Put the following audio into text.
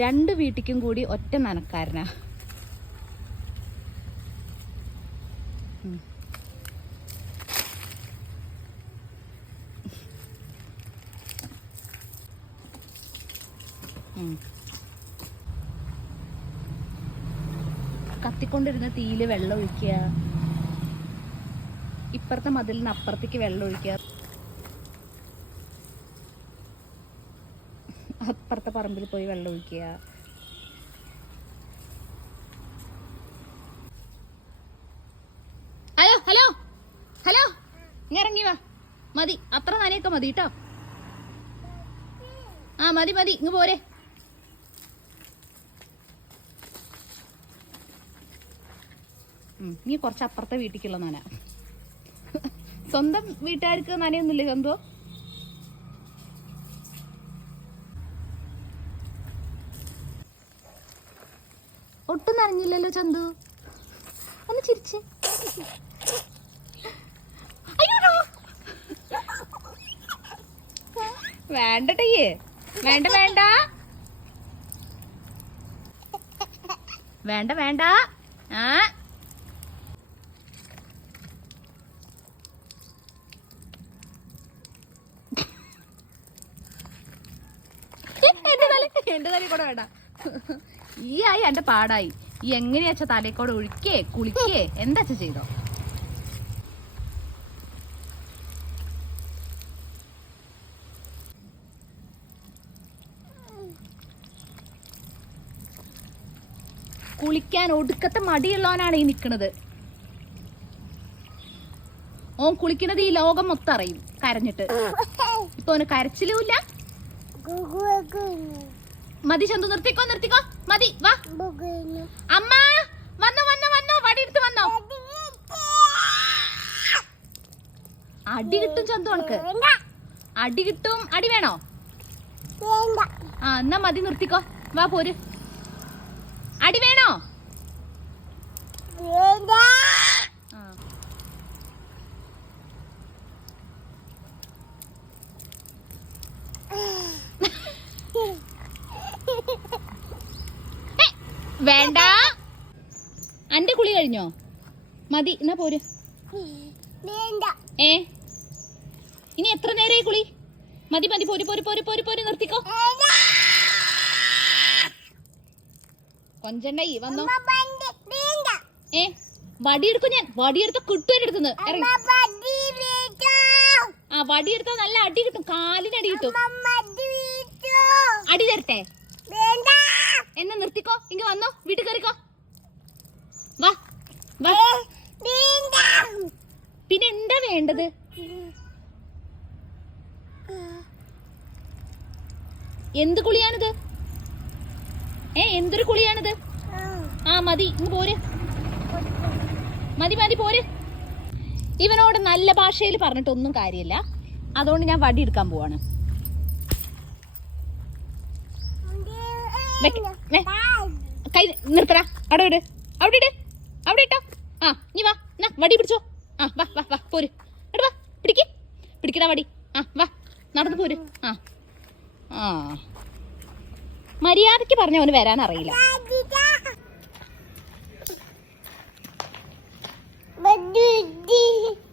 രണ്ട് വീട്ടിക്കും കൂടി ഒറ്റ നനക്കാരനാ. കത്തിക്കൊണ്ടിരുന്ന തീയിൽ വെള്ളം ഒഴിക്കുക. ഇപ്പുറത്തെ മതിലിന് അപ്പുറത്തേക്ക് വെള്ളം ഒഴിക്കുക. അപ്പുറത്തെ പറമ്പിൽ പോയി വെള്ളം ഒഴിക്കുക. Hello hello hello. ഇറങ്ങി വാ. മതി അത്ര നനയൊക്കെ മതി കേട്ടോ ആ മതി മതി ഇങ്ങ് പോരെ. നീ കുറച്ച് അപ്പുറത്തെ വീട്ടിക്കുള്ള നന. സ്വന്തം വീട്ടുകാർക്ക് നനയൊന്നുമില്ലേ ചന്തോ? ഒട്ടും നനഞ്ഞില്ലല്ലോ ചന്തു. ഒന്ന് ചിരിച്ച്. വേണ്ട ടയ്യേ വേണ്ട വേണ്ട. വേണ്ട വേണ്ട. ആ. എന്റെ തല എന്റെ തലയിൽ കൂടെ വേണ്ട. ഈ ആയി എന്റെ പാടായി. ഈ എങ്ങനെയാച്ച തലയിൽ കൂടെ ഒഴിക്കേ കുളിക്കേ? എന്താച്ച ചെയ്തോ? കുളിക്കാൻ ഒടുക്കത്തെ മടിയുള്ളവനാണ് ഈ നിൽക്കുന്നത് ഓൻ കുളിക്കണത് ഈ ലോകം മൊത്തം അറിയും കരഞ്ഞിട്ട്. ഇപ്പൊ അവന് കരച്ചിലുമില്ല? മതി ചന്തു നിർത്തിക്കോ നിർത്തിക്കോ. മതി വാ. അമ്മ വന്നോ വന്നോ വന്നോ വടി എടുത്ത് വന്നോ. അടി കിട്ടും ചന്തു ഉണക്ക് അടി കിട്ടും അടി വേണോ? ആ എന്നാ മതി നിർത്തിക്കോ. വാ പോര്. അടി വേണോ ആ. ഏ, വേണ്ട. അന്റെ കുളി കഴിഞ്ഞോ? മതി എന്നാ പോര്. ഏ? ഇനി എത്ര നേരമായി കുളി? മതി മതി പോര് പോര് പോര് പോര് പോര് നിർത്തിക്കോ. കൊഞ്ചണ്ടായി വന്നോ. ഏ? വടിയെടുക്കും ഞാൻ? വടിയെടുത്ത കിട്ടും എന്റെ അടുത്തുനിന്ന്. ആ വടിയെടുത്താൽ നല്ല അടി കിട്ടും. കാലിന് അടി കിട്ടും. അടി തരട്ടെ. വന്നോ? വീട്ടിൽ കയറിക്കോ വാ വാ. പിന്നെ എന്താ വേണ്ടത്? എന്ത് കുളിയാണിത്? ഏ എന്തൊരു കുളിയാണിത്? ആ മതി ഇങ്ങ് പോര്. മതി മതി പോര്. ഇവനോട് നല്ല ഭാഷയിൽ പറഞ്ഞിട്ടൊന്നും കാര്യമില്ല. അതുകൊണ്ട് ഞാൻ വടി എടുക്കാൻ പോവാണ്. വെക്ക്. കൈ നിർത്തറ അവിടെ ഇട്. അവിടെ ഇട്. അവിടെ ഇട്ടോ. ആ നീ വാ. എന്നാ വടി പിടിച്ചോ. ആ വാ വാ വാ പോര്. എടാ വാ. പിടിക്ക്. പിടിക്കടാ വടി. ആ വാ. നടന്ന് പോര്. ആ. ആ. മര്യാദയ്ക്ക് പറഞ്ഞ അവന് വരാൻ അറിയില്ല. di